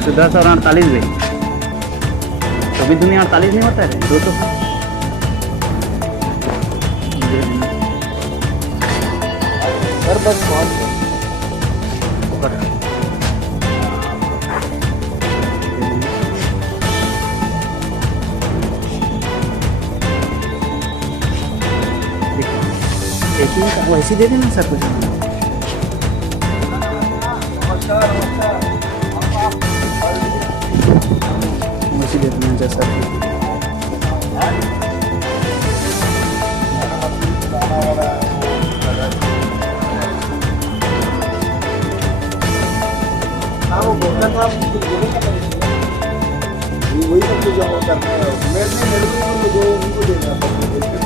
110 और 48 भी, चौबीस दूनी 48 नहीं होता है 200। सर बस पहुंच गए। वैसे दे देना सर कुछ। वैसे दे देना जैसा वही सब जो करना है, मैं नहीं, मेरे को जो उनको देना